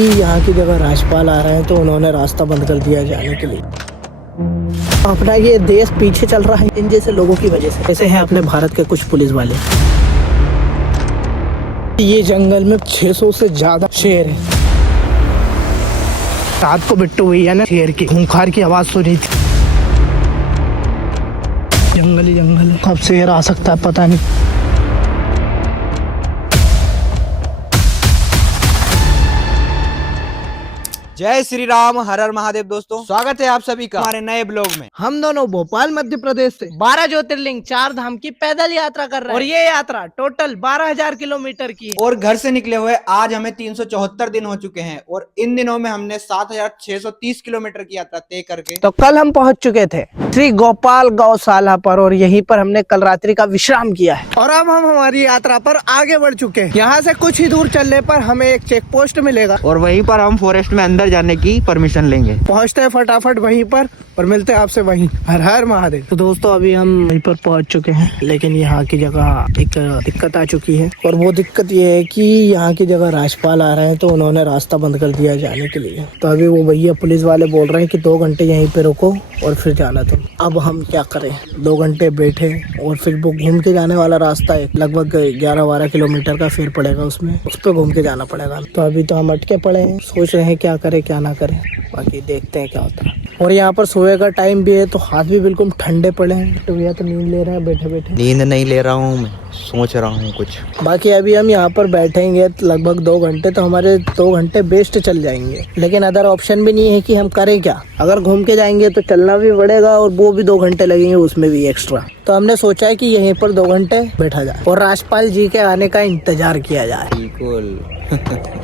यहाँ की जगह राज्यपाल आ रहे हैं तो उन्होंने रास्ता बंद कर दिया जाने के लिए। अपना ये देश पीछे चल रहा है इन जैसे लोगों की वजह से। ऐसे हैं अपने भारत के कुछ पुलिस वाले। ये जंगल में 600 से ज्यादा शेर है। रात को बिट्टू भैया ने शेर की खूंखार की आवाज सुनी थी। जंगल ही जंगल है, कब शेर आ सकता है पता नहीं। जय श्री राम, हर हर महादेव। दोस्तों स्वागत है आप सभी का हमारे नए ब्लॉग में। हम दोनों भोपाल मध्य प्रदेश से 12 ज्योतिर्लिंग 4 धाम की पैदल यात्रा कर रहे हैं और ये यात्रा टोटल 12,000 किलोमीटर की है। और घर से निकले हुए आज हमें 374 दिन हो चुके हैं और इन दिनों में हमने 7,630 किलोमीटर की यात्रा तय करके तो कल हम पहुंच चुके थे श्री गोपाल गौशाला पर और यहीं पर हमने कल रात्रि का विश्राम किया है। और अब हम हमारी यात्रा पर आगे बढ़ चुके हैं। यहाँ से कुछ ही दूर चलने पर हमें एक चेक पोस्ट मिलेगा और वहीं पर हम फॉरेस्ट में अंदर जाने की परमिशन लेंगे। पहुँचते हैं फटाफट वहीं पर और मिलते हैं आपसे वहीं। हर हर महादेव। तो दोस्तों अभी हम वहीं पर पहुंच चुके हैं, लेकिन यहाँ की जगह एक दिक्कत आ चुकी है। और वो दिक्कत ये है कि यहाँ की जगह राज्यपाल आ रहे हैं तो उन्होंने रास्ता बंद कर दिया जाने के लिए। तो अभी वो भैया पुलिस वाले बोल रहे हैं कि 2 घंटे यहीं पे रुको और फिर जाना तुम। अब हम क्या करें, 2 घंटे बैठे और फिर वो घूम के जाने वाला रास्ता है लगभग 11-12 किलोमीटर का, फिर पड़ेगा उसमें, उस पर घूम के जाना पड़ेगा। तो अभी तो हम अटके पड़े हैं, सोच रहे हैं क्या करें क्या ना करें, बाकी देखते हैं क्या होता है। और यहाँ पर सोए का टाइम भी है तो हाथ भी बिल्कुल ठंडे पड़े हैं। तो भैया तो नींद ले रहे हैं बैठे बैठे। नींद नहीं ले रहा हूँ मैं, सोच रहा हूँ कुछ। बाकी अभी हम यहाँ पर बैठेंगे तो लगभग 2 घंटे, तो हमारे 2 घंटे वेस्ट चल जाएंगे। लेकिन अदर ऑप्शन भी नहीं है कि हम करें क्या। अगर घूम के जाएंगे तो चलना भी पड़ेगा और वो भी 2 घंटे लगेंगे उसमें भी एक्स्ट्रा। तो हमने सोचा है कि यहीं पर 2 घंटे बैठा जाए और राज्यपाल जी के आने का इंतजार किया जाए। बिल्कुल।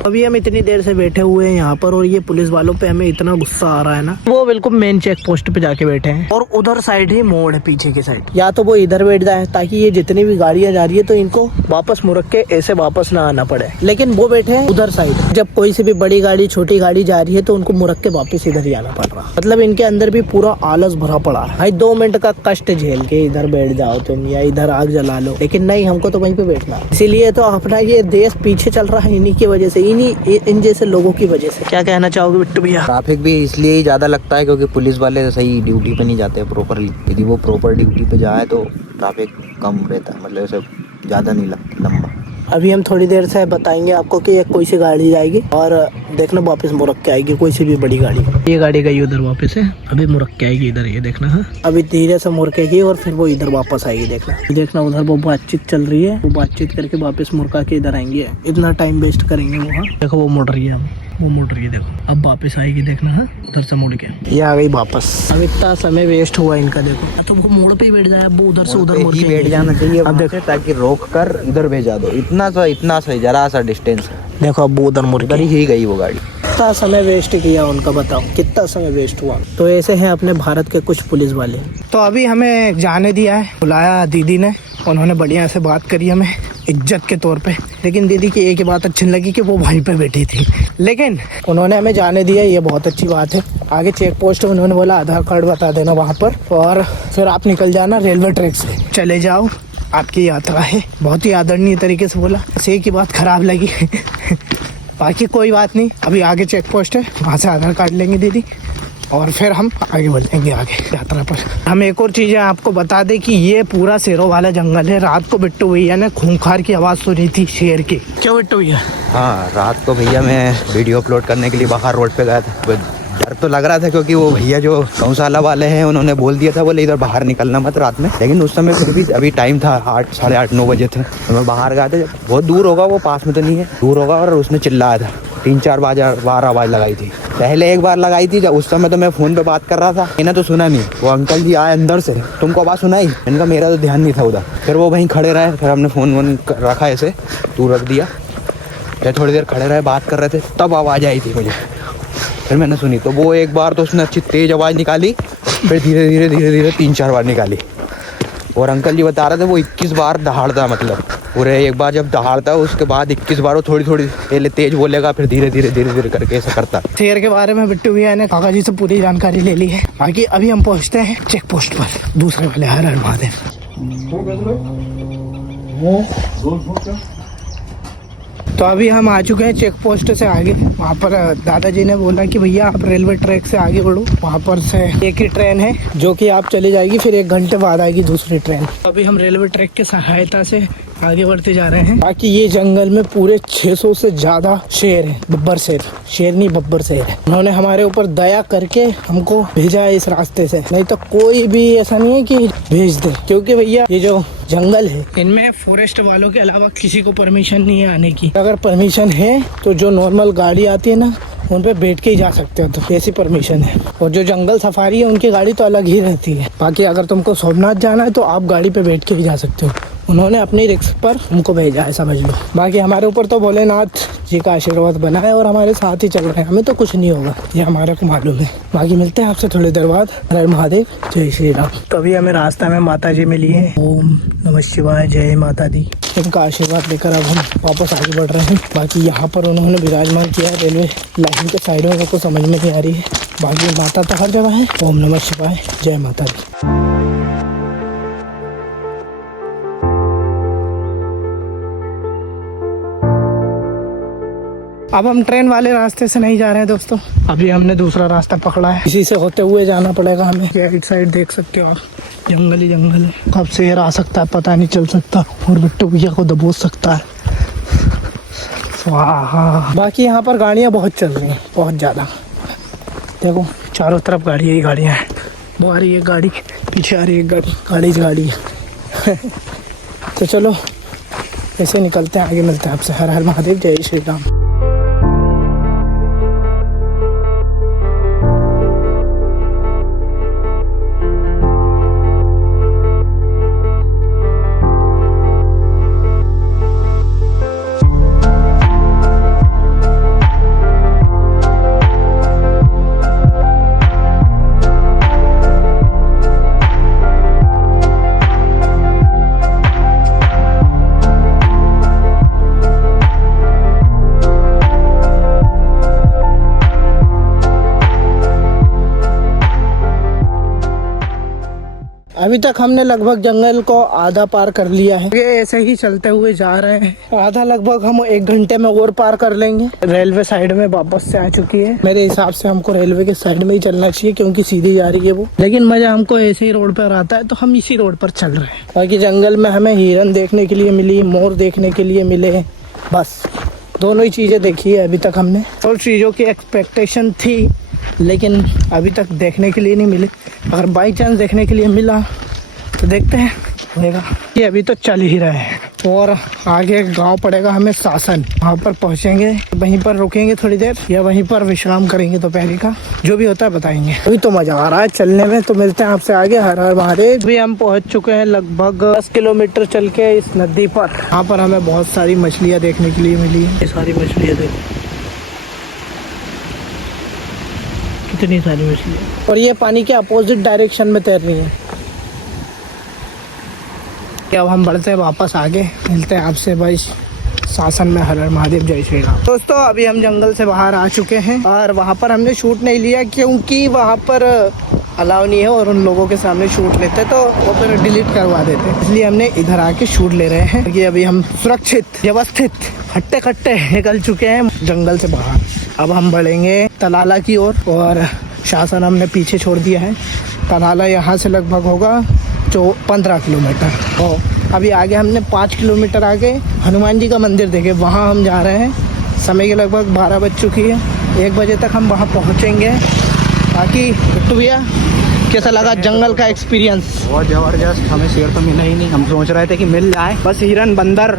अभी हम इतनी देर से बैठे हुए हैं यहाँ पर और ये पुलिस वालों पे हमें इतना गुस्सा आ रहा है ना। वो बिल्कुल मेन चेक पोस्ट पे जाके बैठे हैं और उधर साइड ही मोड़ है पीछे की साइड। या तो वो इधर बैठ जाए ताकि ये जितनी भी गाड़ियां जा रही है तो इनको वापस मुड़ के ऐसे वापस ना आना पड़े, लेकिन वो बैठे हैं उधर साइड। जब कोई सी भी बड़ी गाड़ी छोटी गाड़ी जा रही है तो उनको मुड़ के वापस इधर ही आना पड़ रहा। मतलब इनके अंदर भी पूरा आलस भरा पड़ा है। भाई 2 मिनट का कष्ट झेल के इधर बैठ जाओ तुम या इधर आग जला लो, लेकिन नहीं, हमको तो वहीं पे बैठना। इसीलिए तो अपना ये देश पीछे चल रहा है इन्हीं की वजह से, इन जैसे लोगों की वजह से। क्या कहना चाहोगे बिट्टू भैया? ट्रैफिक भी इसलिए ही ज्यादा लगता है क्योंकि पुलिस वाले सही ड्यूटी पे नहीं जाते प्रॉपरली। यदि वो प्रॉपर ड्यूटी पे जाए तो ट्रैफिक कम रहता है, मतलब ऐसे ज्यादा नहीं लगता लंबा। अभी हम थोड़ी देर से बताएंगे आपको कि एक कोई सी गाड़ी जाएगी और देखना वापस मुड़ के आएगी, कोई सी भी बड़ी गाड़ी। ये गाड़ी गई उधर वापस है, अभी मुड़ के आएगी इधर, ये देखना है। अभी धीरे से मुड़ के गई और फिर वो इधर वापस आएगी। देखना उधर वो बातचीत चल रही है, वो बातचीत करके वापस मुड़का के इधर आएंगे। इतना टाइम वेस्ट करेंगे वहाँ। देखो वो मुड़ रही है, वो मुड़ रही है, देखो अब वापस आएगी। देखना है उधर से मुड़ के ये आ गई वापस। अब इतना समय वेस्ट हुआ इनका। देखो तो वो मोड़ पे ही बैठ जाए, वो उधर से उधर मुड़ के बैठ जाना चाहिए अब देखो, ताकि रोक कर इधर भेजा दो। इतना सा जरा सा डिस्टेंस। देखो अब वो उधर मुड़ के ही गई वो गाड़ी। कितना समय वेस्ट किया उनका, बताओ कितना समय वेस्ट हुआ। तो ऐसे हैं अपने भारत के कुछ पुलिस वाले। तो अभी हमें जाने दिया है, बुलाया दीदी ने, उन्होंने बढ़िया से बात करी हमें इज्जत के तौर पे। लेकिन दीदी की एक ही बात अच्छी लगी कि वो वहीं पे बैठी थी, लेकिन उन्होंने हमें जाने दिया, ये बहुत अच्छी बात है। आगे चेक पोस्ट उन्होंने बोला आधार कार्ड बता देना वहाँ पर और फिर आप निकल जाना रेलवे ट्रैक से, चले जाओ आपकी यात्रा है। बहुत ही आदरणीय तरीके से बोला, बस एक ही बात खराब लगी बाकी कोई बात नहीं। अभी आगे चेक पोस्ट है, वहाँ से आधार कार्ड लेंगे दीदी और फिर हम आगे बढ़ेंगे आगे यात्रा पर। हम एक और चीज़ आपको बता दें कि ये पूरा शेरों वाला जंगल है। रात को बिट्टू भैया ने खूंखार की आवाज़ सुनी थी शेर की। क्यों बिट्टू भैया? हाँ, रात को भैया मैं वीडियो अपलोड करने के लिए बाहर रोड पे गया था। डर तो लग रहा था क्योंकि वो भैया जो गौशाला वाले हैं उन्होंने बोल दिया था, बोले इधर बाहर निकलना मत रात में। लेकिन उस समय फिर भी अभी टाइम था 8, साढ़े 8, 9 बजे थे, तो मैं बाहर गया था। बहुत दूर होगा, वो पास में तो नहीं है, दूर होगा। और उसने चिल्लाया था 3-4 बार आवाज़ लगाई थी। पहले एक बार लगाई थी, जब उस समय तो मैं फ़ोन पे बात कर रहा था, मैंने तो सुना नहीं। वो अंकल जी आए अंदर से, तुमको आवाज़ सुनाई? मैंने कहा मेरा तो ध्यान नहीं था उधर। फिर वो वहीं खड़े रहे, फिर हमने फ़ोन रखा, ऐसे दूर रख दिया। फिर थोड़ी देर खड़े रहे, बात कर रहे थे, तब आवाज़ आई थी मुझे, फिर मैंने सुनी। तो वो एक बार तो उसने अच्छी तेज़ आवाज़ निकाली, फिर धीरे धीरे 3-4 बार निकाली। और अंकल जी बता रहे थे वो 21 बार दहाड़ता, मतलब पूरे एक बार जब दहाड़ता उसके बाद 21 बार वो थोड़ी पहले तेज बोलेगा, फिर धीरे धीरे करके ऐसा करता। शेर के बारे में बिट्टू भैया ने काका जी से पूरी जानकारी ले ली है। बाकी अभी हम पहुंचते हैं चेक पोस्ट पर, दूसरे वाले। हर हर महादेव। तो अभी हम आ चुके हैं चेक पोस्ट से आगे। वहाँ पर दादाजी ने बोला कि भैया आप रेलवे ट्रैक से आगे बढ़ो, वहाँ पर से एक ही ट्रेन है जो कि आप चली जाएगी, फिर 1 घंटे बाद आएगी दूसरी ट्रेन। अभी हम रेलवे ट्रैक की सहायता से आगे बढ़ते जा रहे हैं। बाकी ये जंगल में पूरे 600 से ज्यादा शेर है, बब्बर शेर, शेर नहीं बब्बर शेर है। उन्होंने हमारे ऊपर दया करके हमको भेजा है इस रास्ते से, नहीं तो कोई भी ऐसा नहीं है कि भेज दे, क्योंकि भैया ये जो जंगल है इनमें फॉरेस्ट वालों के अलावा किसी को परमिशन नहीं है आने की। अगर परमिशन है तो जो नॉर्मल गाड़ी आती है ना उन पे बैठ के ही जा सकते हो, तो ऐसी परमिशन है। और जो जंगल सफारी है उनकी गाड़ी तो अलग ही रहती है। बाकी अगर तुमको सोमनाथ जाना है तो आप गाड़ी पे बैठ के भी जा सकते हो। उन्होंने अपनी रिस्क पर हमको भेजा है, समझ लो। बाकी हमारे ऊपर तो भोलेनाथ जी का आशीर्वाद बना है और हमारे साथ ही चल रहे हैं, हमें तो कुछ नहीं होगा, ये हमारे को मालूम है। बाकी मिलते हैं आपसे थोड़ी देर बाद। हर हर महादेव, जय श्री राम। तो अभी हमें रास्ता में माता जी मिली है। ओम नमः शिवाय, जय माता दी। इनका आशीर्वाद लेकर अब हम वापस आगे बढ़ रहे हैं। बाकी यहाँ पर उन्होंने विराजमान किया है, रेलवे लाइन के साइड में को समझ में नहीं आ रही है। बाकी माता तो हर जगह है। ओम नमः शिवाय, जय माता दी। अब हम ट्रेन वाले रास्ते से नहीं जा रहे हैं दोस्तों, अभी हमने दूसरा रास्ता पकड़ा है, इसी से होते हुए जाना पड़ेगा हमें। राइट साइड देख सकते हो आप, जंगल ही जंगल है। कब शेर आ सकता है पता नहीं चल सकता, और बिट्टू भैया को दबोच सकता है। वाह। बाकी यहाँ पर गाड़ियाँ बहुत चल रही हैं, बहुत ज़्यादा। देखो चारों तरफ गाड़ी ही गाड़ियाँ हैं। वो आ रही है गाड़ी, पीछे आ रही है गाड़ी गाड़ी है। तो चलो ऐसे निकलते हैं, आगे मिलते हैं आपसे। हर हर महादेव, जय श्री राम। अभी तक हमने लगभग जंगल को आधा पार कर लिया है। ये ऐसे ही चलते हुए जा रहे हैं, आधा लगभग हम 1 घंटे में और पार कर लेंगे। रेलवे साइड में वापस से आ चुकी है। मेरे हिसाब से हमको रेलवे के साइड में ही चलना चाहिए, क्योंकि सीधी जा रही है वो। लेकिन मजा हमको ऐसे ही रोड पर आता है, तो हम इसी रोड पर चल रहे हैं। बाकी जंगल में हमें हिरन देखने के लिए मिली, मोर देखने के लिए मिले, बस दोनों ही चीजें देखी है अभी तक हमने। और चीजों की एक्सपेक्टेशन थी, लेकिन अभी तक देखने के लिए नहीं मिले। अगर बाई चांस देखने के लिए मिला तो देखते हैं, होगा। ये अभी तो चल ही रहे हैं, और आगे गांव पड़ेगा हमें शासन, वहाँ पर पहुँचेंगे, वहीं पर रुकेंगे थोड़ी देर, या वहीं पर विश्राम करेंगे दोपहर का, जो भी होता है बताएंगे। अभी तो मजा आ रहा है चलने में। तो मिलते हैं आपसे आगे। हर हर महादेव। अभी हम पहुँच चुके हैं लगभग 10 किलोमीटर चल के इस नदी पर। यहाँ पर हमें बहुत सारी मछलियाँ देखने के लिए मिली है। ये सारी मछलियाँ देखो, कितनी सारी मछलियाँ, और ये पानी के अपोजिट डायरेक्शन में तैर रही है। अब हम बढ़ते हैं वापस आगे, मिलते हैं आपसे भाई शासन में। हर हर महादेव, जय श्री राम। दोस्तों अभी हम जंगल से बाहर आ चुके हैं, और वहाँ पर हमने शूट नहीं लिया, क्योंकि वहाँ पर अलाउ नहीं है, और उन लोगों के सामने शूट लेते तो वो फिर डिलीट करवा देते, इसलिए हमने इधर आके शूट ले रहे हैं। कि अभी हम सुरक्षित व्यवस्थित हट्टे कट्टे निकल चुके हैं जंगल से बाहर। अब हम बढ़ेंगे तलाला की ओर, और शासन हमने पीछे छोड़ दिया है। तलाला यहाँ से लगभग होगा जो 15 किलोमीटर। और अभी आगे हमने 5 किलोमीटर आगे हनुमान जी का मंदिर देखे, वहाँ हम जा रहे हैं। समय के लगभग 12 बज चुकी है, 1 बजे तक हम वहाँ पहुँचेंगे। बाकी बिट्टू भैया कैसा लगा जंगल का एक्सपीरियंस? बहुत ज़बरदस्त। हमें शेर तो मिला ही नहीं, हम सोच रहे थे कि मिल जाए, बस हिरन, बंदर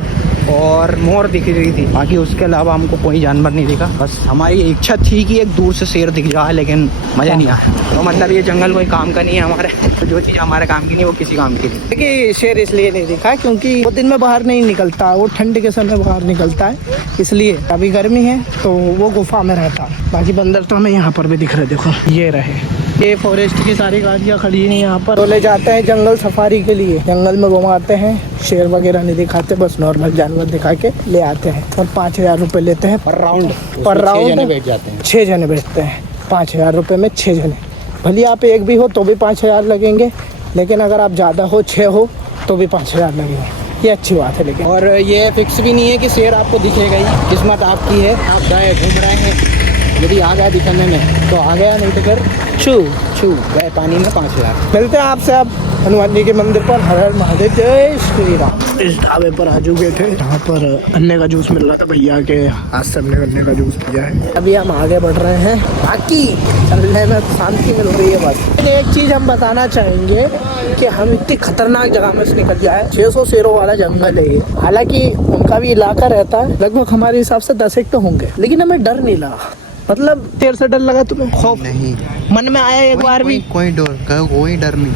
और मोर दिख रही थी, बाकी उसके अलावा हमको कोई जानवर नहीं दिखा। बस हमारी इच्छा थी कि एक दूर से शेर दिख जाए, लेकिन मज़ा नहीं आया। तो मतलब ये जंगल कोई काम का नहीं है हमारे, जो चीज़ हमारे काम की नहीं वो किसी काम की नहीं। देखिए शेर इसलिए नहीं दिखा क्योंकि वो दिन में बाहर नहीं निकलता, वो ठंड के समय बाहर निकलता है, इसलिए। अभी गर्मी है तो वो गुफा में रहता है। बाकी बंदर तो हमें यहाँ पर भी दिख रहे, देखो ये रहे। ये फॉरेस्ट की सारी गाड़ियाँ खड़ी हैं यहाँ पर, तो ले जाते हैं जंगल सफारी के लिए। जंगल में घुमाते हैं, शेर वगैरह नहीं दिखाते, बस नॉर्मल जानवर दिखा के ले आते हैं। और 5000 रुपये लेते हैं पर राउंड। पर राउंड बैठ जाते हैं, 6 जने बैठते हैं। 5000 रुपये में 6 जने। भले आप एक भी हो तो भी 5000 लगेंगे, लेकिन अगर आप ज़्यादा हो, 6 हो तो भी 5000 लगेंगे। ये अच्छी बात है। लेकिन और ये फिक्स भी नहीं है कि शेर आपको दिखेगा ही, किस्मत आपकी है, आप गए घूम रहे हैं, यदि आ गया दिखने में तो आ गया, नहीं तो फिर छू गए पानी में 5 लाख। मिलते हैं आपसे अब हनुमान जी के मंदिर पर। हर हर महादेव, जय श्री राम। इस ढाबे पर आ चुके थे, यहाँ पर गन्ने का जूस मिल रहा था भैया के हाथ से, हमने गन्ने का जूस पिया है। अभी हम आगे बढ़ रहे हैं, बाकी चलने में शांति मिल रही है बस। एक चीज़ हम बताना चाहेंगे कि हम इतनी खतरनाक जगह में से निकल जाए, 600 शेरों वाला जंगल है ये। हालांकि उनका भी इलाका रहता है, लगभग हमारे हिसाब से 10 एक तो होंगे, लेकिन हमें डर नहीं लगा। मतलब शेर से डर लगा तुम्हें? खौफ नहीं मन में आया एक बार भी? कोई डर नहीं।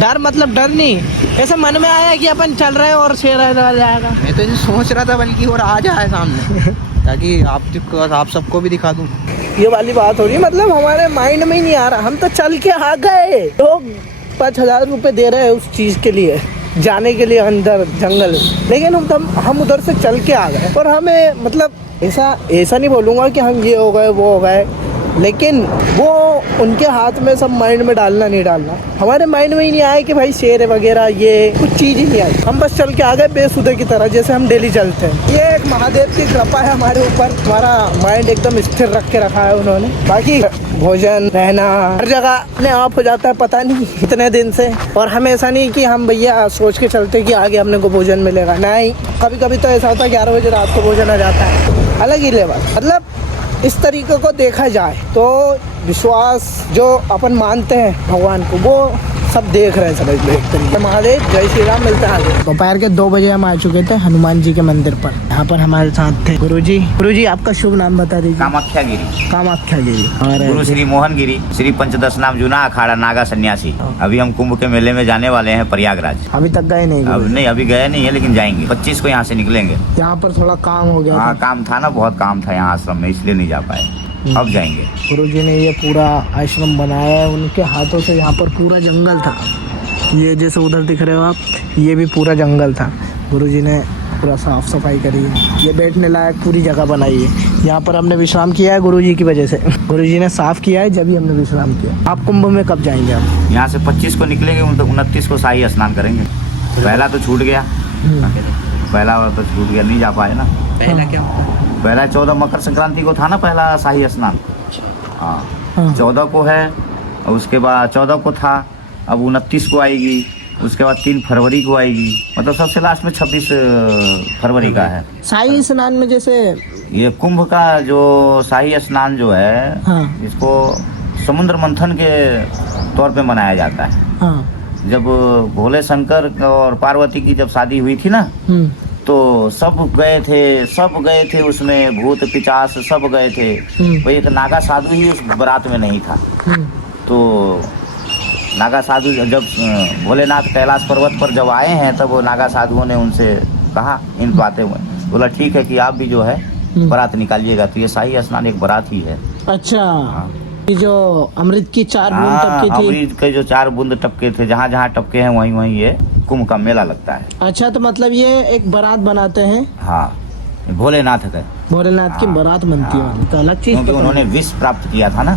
डर मतलब डर नहीं, ऐसा मन में आया कि अपन चल रहे हैं और शेर आ जाएगा? मैं तो ये सोच रहा था बल्कि और आ जाए सामने ताकि आप सबको भी दिखा दूं। ये वाली बात हो रही है, मतलब हमारे माइंड में ही नहीं आ रहा। हम तो चल के आ गए, लोग 5000 रुपये दे रहे हैं उस चीज़ के लिए, जाने के लिए अंदर जंगल, लेकिन हम उधर से चल के आ गए। और हमें मतलब ऐसा नहीं बोलूँगा कि हम ये हो गए वो हो गए, लेकिन वो उनके हाथ में सब माइंड में डालना नहीं डालना, हमारे माइंड में ही नहीं आया कि भाई शेर वगैरह ये कुछ चीज़ ही नहीं आई। हम बस चल के आ गए बेसुधे की तरह, जैसे हम डेली चलते हैं। ये एक महादेव की कृपा है हमारे ऊपर, हमारा माइंड एकदम स्थिर रख के रखा है उन्होंने। बाकी भोजन रहना हर जगह अपने आप हो जाता है, पता नहीं इतने दिन से। और हमेशा नहीं कि हम भैया सोच के चलते कि आगे हमने को भोजन मिलेगा, नहीं। कभी कभी तो ऐसा होता है 11 बजे रात को भोजन आ जाता है, अलग ही लेवल। मतलब इस तरीके को देखा जाए तो विश्वास जो अपन मानते हैं भगवान को, वो सब देख रहे हैं, समझ लो एक तरीके। महादेव, जय श्री राम। मिलते हैं आगे। दोपहर के 2 बजे हम आ चुके थे हनुमान जी के मंदिर पर। यहाँ पर हमारे साथ थे गुरुजी आपका शुभ नाम बता दीजिए। कामाख्या गिरी और गुरु श्री मोहन गिरी, श्री पंचदश नाम जूना अखाड़ा नागा सन्यासी। अभी हम कुंभ के मेले में जाने वाले हैं प्रयागराज। अभी तक गए नहीं? अभी गए नहीं है, लेकिन जाएंगे 25 को यहाँ से निकलेंगे। यहाँ पर थोड़ा काम हो गया। हाँ, काम था ना, बहुत काम था यहाँ आश्रम में, इसलिए नहीं जा पाए। अब जाएंगे। गुरुजी ने ये पूरा आश्रम बनाया है, उनके हाथों से। यहाँ पर पूरा जंगल था, ये जैसे उधर दिख रहे हो आप, ये भी पूरा जंगल था। गुरुजी ने पूरा साफ सफाई करी है, ये बैठने लायक पूरी जगह बनाई है। यहाँ पर हमने विश्राम किया है गुरुजी की वजह से, गुरुजी ने साफ किया है, जब ही हमने विश्राम किया। आप कुंभ में कब जाएंगे? आप यहाँ से 25 को निकलेंगे, 29 को शाही स्नान करेंगे। पहला तो छूट गया, नहीं जा पाए ना। पहला 14 मकर संक्रांति को था ना पहला शाही स्नान। हाँ, 14 को है, और उसके बाद 14 को था, अब 29 को आएगी, उसके बाद 3 फरवरी को आएगी, मतलब सबसे लास्ट में 26 फरवरी का है शाही स्नान में। जैसे ये कुंभ का जो शाही स्नान जो है, हाँ। इसको समुद्र मंथन के तौर पे मनाया जाता है। हाँ। जब भोले शंकर और पार्वती की जब शादी हुई थी ना, तो सब गए थे उसमें, भूत पिचास सब गए थे। वही एक नागा साधु ही उस बारात में नहीं था। तो नागा साधु जब भोलेनाथ कैलाश पर्वत पर जब आए हैं, तब वो नागा साधुओं ने उनसे कहा इन बातें में, बोला ठीक है कि आप भी जो है बारात निकालिएगा। तो ये शाही स्नान एक बारात ही है। अच्छा। हाँ। जो अमृत की 4 बूंद टपके थी, अमृत के जो 4 बूंद टपके थे, जहाँ जहाँ टपके हैं वहीं ये कुंभ का मेला लगता है। अच्छा, तो मतलब ये एक बारात बनाते हैं। हाँ, भोलेनाथ की बारात बनती है, तो अलग चीज। क्योंकि उन्होंने विष प्राप्त किया था ना,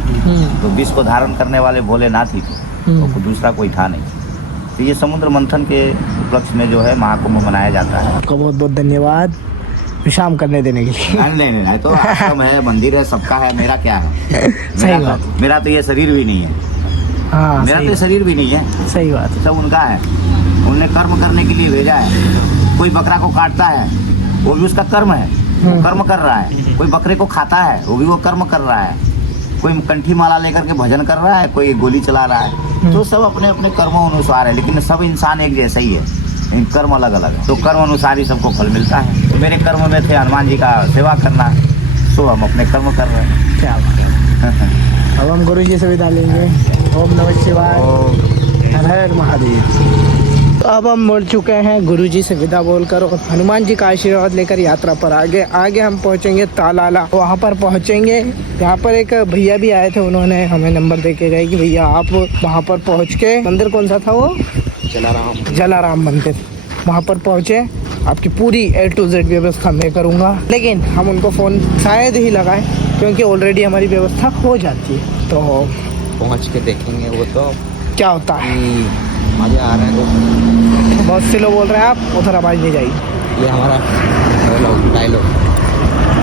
तो विष को धारण करने वाले भोलेनाथ ही थे, तो दूसरा कोई था नहीं। तो ये समुद्र मंथन के उपलक्ष्य में जो है महाकुंभ मनाया जाता है। आपका बहुत बहुत धन्यवाद विश्राम करने देने के लिए। नहीं, तो आश्रम है, मंदिर है, सबका है, मेरा क्या है? मेरा तो ये शरीर भी नहीं है। हाँ, मेरा तो शरीर भी नहीं है। सही बात है। सब उनका है, उनने कर्म करने के लिए भेजा है। कोई बकरा को काटता है, वो भी उसका कर्म है, वो कर्म कर रहा है। कोई बकरे को खाता है, वो भी वो कर्म कर रहा है। कोई कंठी माला लेकर के भजन कर रहा है, कोई गोली चला रहा है। तो सब अपने अपने कर्मों अनुसार है, लेकिन सब इंसान एक जैसा ही है, लेकिन कर्म अलग अलग है। तो कर्म अनुसार ही सबको फल मिलता है। तो मेरे कर्म में थे हनुमान जी का सेवा करना, तो हम अपने कर्म कर रहे हैं। क्या बात है। अब हम गुरु जी से विदा लेंगे। ओम नमः शिवाय, हर हर महादेव। तो अब हम बोल चुके हैं गुरु जी से विदा बोलकर, हनुमान जी का आशीर्वाद लेकर यात्रा पर आगे हम पहुंचेंगे तालाला। वहां पर पहुंचेंगे, यहाँ पर एक भैया भी आए थे, उन्होंने हमें नंबर दे के गए कि भैया आप वहां पर पहुंच के, मंदिर कौन सा था वो? जलाराम मंदिर। वहाँ पर पहुँचे, आपकी पूरी A to Z व्यवस्था मैं करूँगा। लेकिन हम उनको फ़ोन शायद ही लगाएं, क्योंकि ऑलरेडी हमारी व्यवस्था हो जाती है। तो पहुँच के देखेंगे वो तो क्या होता है। मज़ा आ रहा है। बहुत से लोग बोल रहे हैं आप उधर आवाज़ नहीं जाएगी। ये हमारा डायलॉग।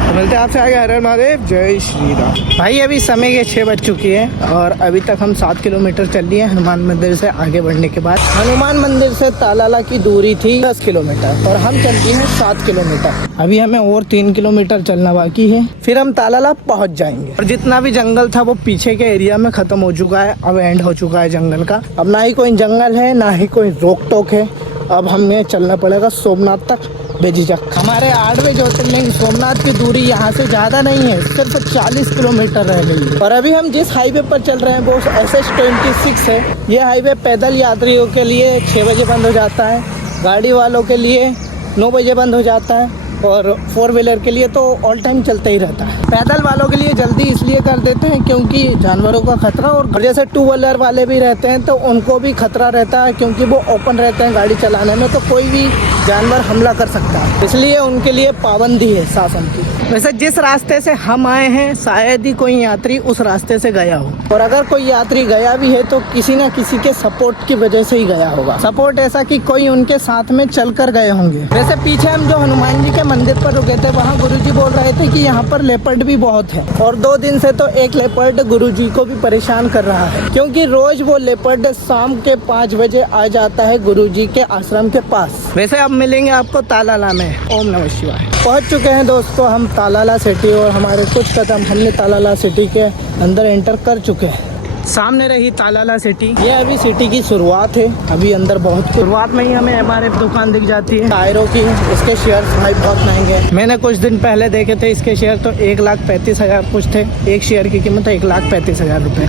तो मिलते हैं आपसे आगे। हर हर महादेव, जय श्री राम। भाई अभी समय के 6 बज चुकी है और अभी तक हम 7 किलोमीटर चल लिए हनुमान मंदिर से आगे बढ़ने के बाद। हनुमान मंदिर से तालाला की दूरी थी 10 किलोमीटर और हम चल दिए हैं 7 किलोमीटर। अभी हमें और 3 किलोमीटर चलना बाकी है, फिर हम तालाला पहुंच जाएंगे। और जितना भी जंगल था वो पीछे के एरिया में खत्म हो चुका है, अब एंड हो चुका है जंगल का। अब ना ही कोई जंगल है ना ही कोई रोक टोक है। अब हमें चलना पड़ेगा सोमनाथ तक बेझिझक। हमारे 8वें ज्योतिर्लिंग सोमनाथ की दूरी यहाँ से ज़्यादा नहीं है, सिर्फ 40 किलोमीटर रह गई है। और अभी हम जिस हाईवे पर चल रहे हैं वो SS26 है। ये हाईवे पैदल यात्रियों के लिए 6 बजे बंद हो जाता है, गाड़ी वालों के लिए 9 बजे बंद हो जाता है और 4 व्हीलर के लिए तो ऑल टाइम चलता ही रहता है। पैदल वालों के लिए जल्दी इसलिए कर देते हैं क्योंकि जानवरों का खतरा, और जैसे 2 व्हीलर वाले भी रहते हैं तो उनको भी खतरा रहता है क्योंकि वो ओपन रहते हैं गाड़ी चलाने में, तो कोई भी जानवर हमला कर सकता है, इसलिए उनके लिए पाबंदी है शासन की। वैसे जिस रास्ते से हम आए हैं शायद ही कोई यात्री उस रास्ते से गया हो, और अगर कोई यात्री गया भी है तो किसी न किसी के सपोर्ट की वजह से ही गया होगा। सपोर्ट ऐसा कि कोई उनके साथ में चलकर गए होंगे। वैसे पीछे हम जो हनुमान जी के मंदिर पर रुके थे वहाँ गुरुजी बोल रहे थे कि यहाँ पर लेपर्ड भी बहुत है, और 2 दिन से तो एक लेपर्ड गुरुजी को भी परेशान कर रहा है क्योंकि रोज वो लेपर्ड शाम के 5 बजे आ जाता है गुरुजी के आश्रम के पास। वैसे अब मिलेंगे आपको तालाला में। ओम नमः शिवाय। पहुँच चुके हैं दोस्तों हम तालाला सिटी, और हमारे कुछ कदम हमने तालाला सिटी के अंदर एंटर कर चुके हैं। सामने रही तालाला सिटी। ये अभी सिटी की शुरुआत है, अभी अंदर बहुत शुरुआत में ही हमें MRF दुकान दिख जाती है टायरों की। इसके शेयर भाई बहुत महंगे हैं। मैंने कुछ दिन पहले देखे थे, इसके शेयर तो 1,35,000 कुछ थे। एक शेयर की कीमत 1,35,000 रुपये।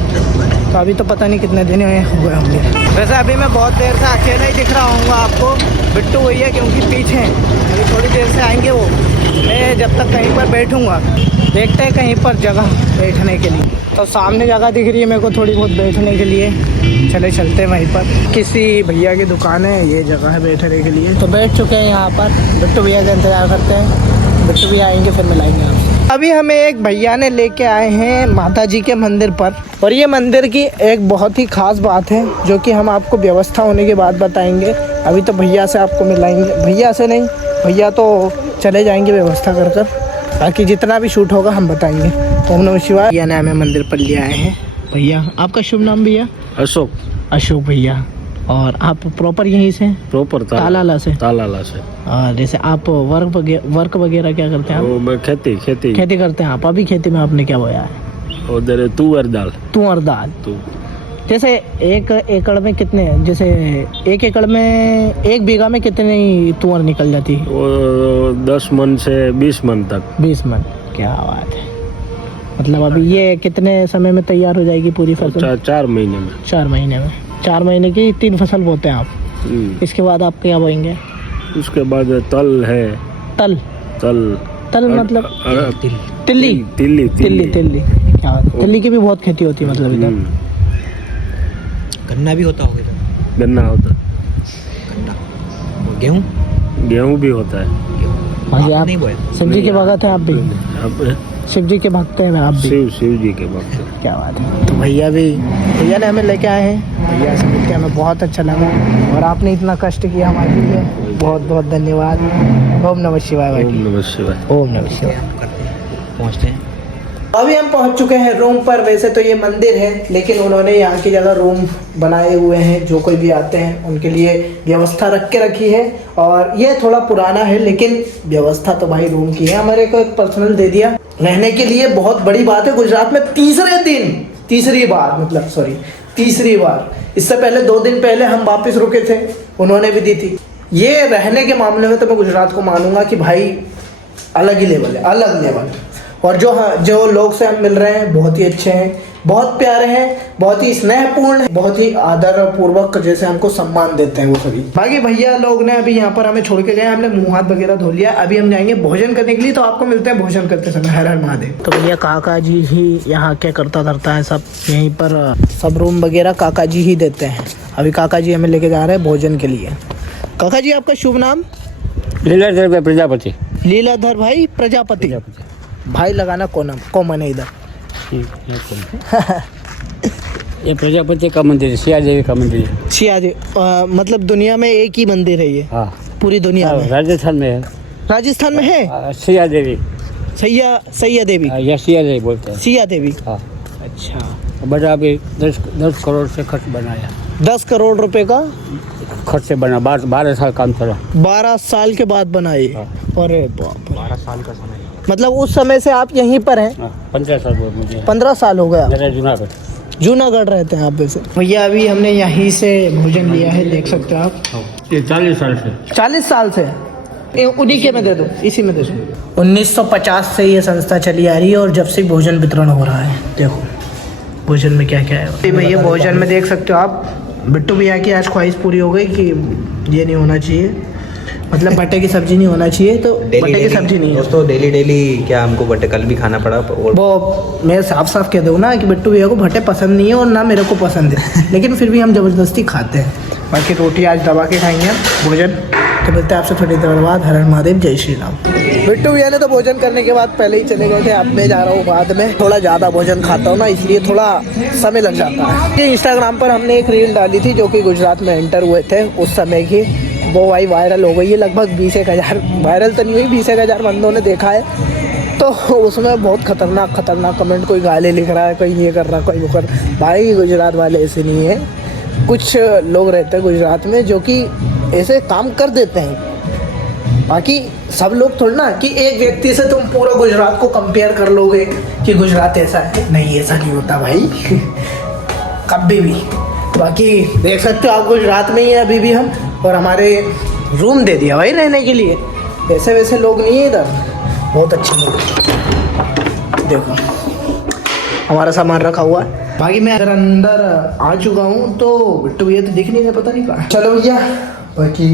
तो अभी तो पता नहीं कितने दिन हुए होंगे। वैसे अभी मैं बहुत देर से अकेला ही दिख रहा हूँ आपको। बिट्टू भैया क्योंकि पीछे हैं, अभी थोड़ी देर से आएंगे वो। मैं जब तक कहीं पर बैठूंगा, देखते हैं कहीं पर जगह बैठने के लिए। तो सामने जगह दिख रही है मेरे को थोड़ी बहुत बैठने के लिए, चलते हैं वहीं पर। किसी भैया की दुकान है, ये जगह है बैठने के लिए। तो बैठ चुके हैं यहाँ पर, बिट्टू भैया का इंतजार करते हैं। बिट्टू भैया आएंगे फिर मिलाएंगे आपसे। अभी हमें एक भैया ने लेके आए हैं माता जी के मंदिर पर, और ये मंदिर की एक बहुत ही खास बात है जो कि हम आपको व्यवस्था होने के बाद बताएंगे। अभी तो भैया से आपको मिलाएंगे, भैया से नहीं, भैया तो चले जाएंगे व्यवस्था कर कर, बाकी जितना भी शूट होगा हम बताएंगे। ओम नमः शिवाय। भैया ने हमें मंदिर पर ले आए हैं। भैया आपका शुभ नाम भैया? अशोक। अशोक भैया। और आप प्रॉपर यहीं से? प्रॉपर तालाला से। तालाला से। और जैसे आप वर्क वगैरह क्या करते हैं? मैं खेती करते हैं आप। अभी खेती में आपने क्या बोया है? उधर तुअर दाल। जैसे 1 एकड़ में कितने, जैसे 1 एकड़ में 1 बीघा में कितनी तुअर निकल जाती है? वो 10 मन से 20 मन तक। 20 मन। क्या बात है। मतलब अभी ये कितने समय में तैयार हो जाएगी पूरी फसल? 4 महीने में। 4 महीने में। 4 महीने की 3 फसल बोते हैं आप। इसके बाद आप क्या बोएंगे? उसके बाद तल है। तल मतलब तिल्ली। क्या बात है। तिल्ली की भी बहुत खेती होती है मतलब इधर। गन्ना भी होता होगा? गन्ना होता। गेहूँ भी होता है। हाँ जी। आप शिव जी के भगत हैं आप भी? शिव जी के भक्त हैं आप भी? शिव जी के भक्त। क्या बात है। तो भैया ने हमें लेके आए हैं। भैया से मिलकर हमें बहुत अच्छा लगा, और आपने इतना कष्ट किया हमारे लिए, बहुत बहुत धन्यवाद। ओम नमः शिवाय। ओम नमः शिवाय। ओम नमः शिवाय। पहुँचते हैं। अभी हम पहुंच चुके हैं रूम पर। वैसे तो ये मंदिर है लेकिन उन्होंने यहाँ की जगह रूम बनाए हुए हैं, जो कोई भी आते हैं उनके लिए व्यवस्था रखी है। और ये थोड़ा पुराना है लेकिन व्यवस्था तो भाई रूम की है। हमारे को एक पर्सनल दे दिया रहने के लिए, बहुत बड़ी बात है। गुजरात में तीसरी बार। इससे पहले 2 दिन पहले हम वापस रुके थे, उन्होंने भी दी थी। ये रहने के मामले में तो मैं गुजरात को मानूंगा कि भाई अलग ही लेवल है, अलग लेवल। और जो लोग से हम मिल रहे हैं बहुत ही अच्छे हैं, बहुत प्यारे हैं, बहुत ही स्नेहपूर्ण है, बहुत ही आदर पूर्वक जैसे हमको सम्मान देते हैं वो सभी। बाकी भैया लोग ने अभी यहाँ पर हमें छोड़ के गए, हमने मुंह हाथ वगैरह धो लिया। अभी हम जाएंगे भोजन करने के लिए, तो आपको मिलते हैं भोजन करते समय। हर हर महादेव। तो भैया काका जी ही यहाँ क्या करता धरता है, सब यहीं पर सब रूम वगैरह काका जी ही देते हैं। अभी काका जी हमें लेके जा रहे हैं भोजन के लिए। काका जी आपका शुभ नाम? लीलाधर प्रजापति। लीलाधर भाई प्रजापति। भाई लगाना कॉमन है इधर। ये प्रजापति का मंदिर है, सिया देवी का मंदिर है। सिया मतलब दुनिया में एक ही मंदिर है ये, हाँ पूरी दुनिया में? राजस्थान में है। राजस्थान में है सिया देवी, सैया देवी, या सिया देवी बोलते हैं। सिया देवी। हाँ, अच्छा। बड़ा अभी 10 करोड़ से खर्च बनाया। 10 करोड़ रुपए का खर्च से बना, 12 साल काम चला। 12 साल के बाद बनाई। हाँ। अरे बाप रे। 12 साल का समय। मतलब उस समय से आप यहीं पर हैं? 15 साल हुए मुझे। 15 साल हो गया। मेरा जूनागढ़। जूनागढ़ रहते हैं आप वैसे? भैया अभी हमने यहीं से भोजन लिया है, देख सकते हो आप। ये 40 साल से। 40 साल से? उन्हीं के में दे दो, इसी में दे दो। 1950 से ये संस्था चली आ रही है और जब से भोजन वितरण हो रहा है। देखो भोजन में क्या क्या है भैया। भोजन में देख सकते हो आप, बिट्टू भैया की आज ख्वाहिश पूरी हो गई कि ये नहीं होना चाहिए, मतलब बटे की सब्जी नहीं होना चाहिए, तो बटे की सब्जी नहीं है दोस्तों। डेली क्या हमको बटे कल भी खाना पड़ा। और वो मैं साफ कह दूँ ना कि बिट्टू भैया को भटे पसंद नहीं है और ना मेरे को पसंद है, लेकिन फिर भी हम ज़बरदस्ती खाते हैं। बाकी रोटी आज दबा के खाएंगे हम भोजन। तो मिलते हैं आपसे थोड़ी देर बाद। हर हर महादेव, जय श्री राम। बिट्टू भैया ने तो भोजन करने के बाद पहले ही चले गए थे। अब मैं जा रहा हूँ बाद में, थोड़ा ज़्यादा भोजन खाता हूँ ना, इसलिए थोड़ा समय लग जाता है। ये इंस्टाग्राम पर हमने एक रील डाली थी जो कि गुजरात में एंटर हुए थे उस समय की, वो भाई वायरल हो गई है। लगभग 20,000 वायरल तो नहीं हुई, 20,000 बंदों ने देखा है। तो उसमें बहुत खतरनाक कमेंट, कोई गाली लिख रहा है, कोई ये कर रहा, कोई वो कर। भाई गुजरात वाले ऐसे नहीं है, कुछ लोग रहते हैं गुजरात में जो कि ऐसे काम कर देते हैं। बाकी सब लोग थोड़ा ना कि एक व्यक्ति से तुम पूरा गुजरात को कंपेयर कर लोगे कि गुजरात ऐसा है, नहीं ऐसा नहीं होता भाई कभी भी। बाकी देख सकते हो आप, गुजरात में ही है अभी भी हम, और हमारे रूम दे दिया भाई रहने के लिए। ऐसे वैसे लोग नहीं है इधर, बहुत अच्छे लोग। देखो हमारा सामान रखा हुआ है। बाकी मैं अगर अंदर आ चुका हूँ तो बिट्टू भैया तो दिख नहीं रहे, पता नहीं कहाँ। चलो भैया, बाकी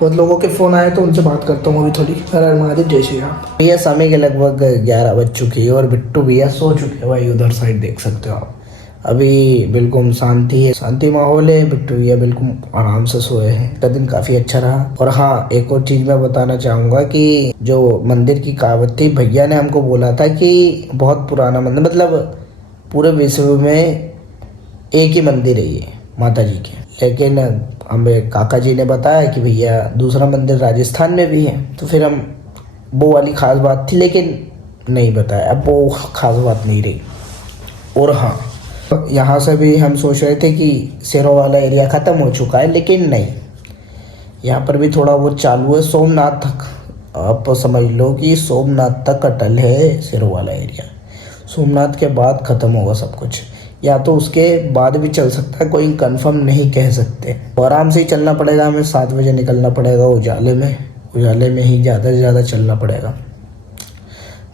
बहुत लोगों के फ़ोन आए तो उनसे बात करता हूँ अभी थोड़ी। हर हर महादेव, जय श्री राम। भैया समय के लगभग 11 बज चुकी है और बिट्टू भैया सो चुके हैं भाई। उधर साइड देख सकते हो आप, अभी बिल्कुल शांति है, शांति माहौल है। बिट्टू भैया बिल्कुल आराम से सोए हैं। का दिन काफ़ी अच्छा रहा। और हाँ, एक और चीज़ मैं बताना चाहूँगा कि जो मंदिर की कहावत थी, भैया ने हमको बोला था कि बहुत पुराना मंदिर, मतलब पूरे विश्व में एक ही मंदिर है ये माता जी के, लेकिन हमें काका जी ने बताया कि भैया दूसरा मंदिर राजस्थान में भी है। तो फिर हम वो वाली खास बात थी, लेकिन नहीं बताया, अब वो खास बात नहीं रही। और हाँ, यहाँ से भी हम सोच रहे थे कि शेरों वाला एरिया ख़त्म हो चुका है, लेकिन नहीं, यहाँ पर भी थोड़ा बहुत चालू है। सोमनाथ तक आप समझ लो कि सोमनाथ तक अटल है शेरों वाला एरिया। सोमनाथ के बाद ख़त्म होगा सब कुछ, या तो उसके बाद भी चल सकता है, कोई कंफर्म नहीं कह सकते। आराम से ही चलना पड़ेगा, हमें 7 बजे निकलना पड़ेगा। उजाले में ही ज़्यादा से ज़्यादा चलना पड़ेगा।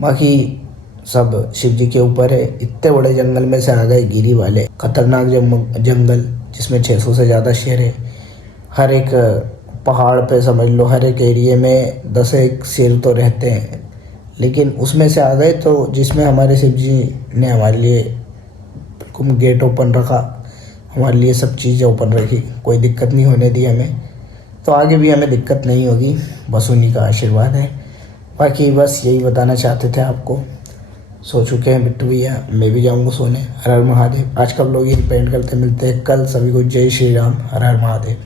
बाकी सब शिव जी के ऊपर है। इतने बड़े जंगल में से आ गए गिरी वाले, खतरनाक जंगल जिसमें 600 से ज़्यादा शेर है। हर एक पहाड़ पे समझ लो, हर एक एरिए में 10 शेर तो रहते हैं, लेकिन उसमें से आ गए तो जिसमें हमारे शिव जी ने हमारे लिए बिल्कुल गेट ओपन रखा, हमारे लिए सब चीज़ें ओपन रखी, कोई दिक्कत नहीं होने दी हमें। तो आगे भी हमें दिक्कत नहीं होगी, बस उन्हीं का आशीर्वाद है। बाकी बस यही बताना चाहते थे आपको। सो चुके हैं बिट्टू भैया, मैं भी जाऊँगा सोने। हर हर महादेव। आज का व्लॉग यही पेंट करते, मिलते हैं कल। सभी को जय श्री राम, हर हर महादेव।